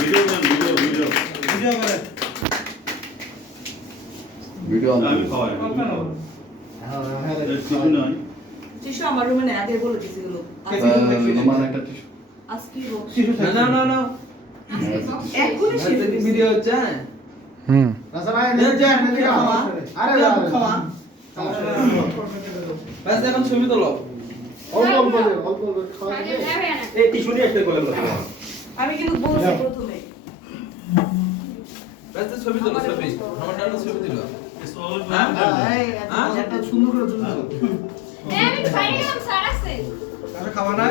Video করে video আমি খাওয়াই টিভি নয় টিস্যু আমার রুমে নেই, আগে বলে দিছি গুলো। নমান একটা টিস্যু আজকে না এখনই শেষ হয়েছে। ভিডিও হচ্ছে ব্যাস এখন ছবি তোলো এই টিস্যু নিয়ে একটা করে বলো আমি কিন্তু বলছি প্রথমে ব্যাস ছবি তোলো ছবি আমার ডাটা ছবি দিলো একটা সুন্দর করে জুম করো আমি খাই গেলাম স্যার আছে খাওয়া না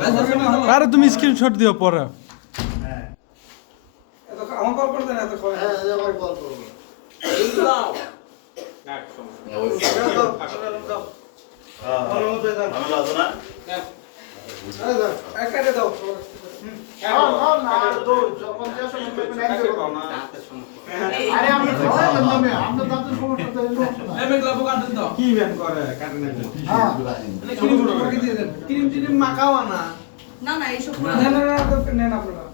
ব্যাস ছবি তোলো আরে তুমি স্ক্রিনশট দিও পরে আমার কল করতে না এত খাওয়া হ্যাঁ আমার কল করো আমি লাজো না একারে দাও আরে আমি খাওয়াই বললাম আমরা দাঁতের সমস্যা তো এলো এমএ ক্লাব কাটন দাও কি ব্যায়াম করে কাটে না হ্যাঁ ক্রিম তোমাকে দিয়ে দেন ক্রিম টিম মাখাও না না না এইসব না না না নেন আপনারা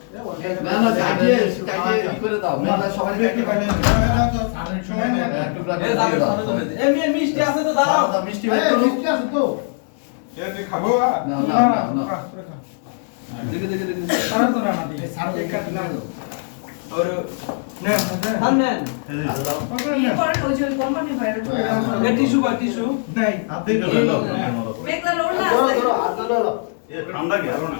না না কাটিয়ে করে দাও মেলা সবাই দেখতে পারে একটু এ দাও এমনি মিষ্টি আছে তো দাও মিষ্টি এই ভাই তো মিষ্টি আছে তো খাবো না না না দেখে দেখে দেখে সারা তো রানা দি और নেন নেন নেন কি করেন ওই যে কোম্পানি ভাইরাল করে এ টিস্যু বা টিস্যু নাই হাত দিয়ে ধরে দাও মেঘলা লোড না ধরো আছে ধরো হাত ধরো এ ঠান্ডা কি আরো না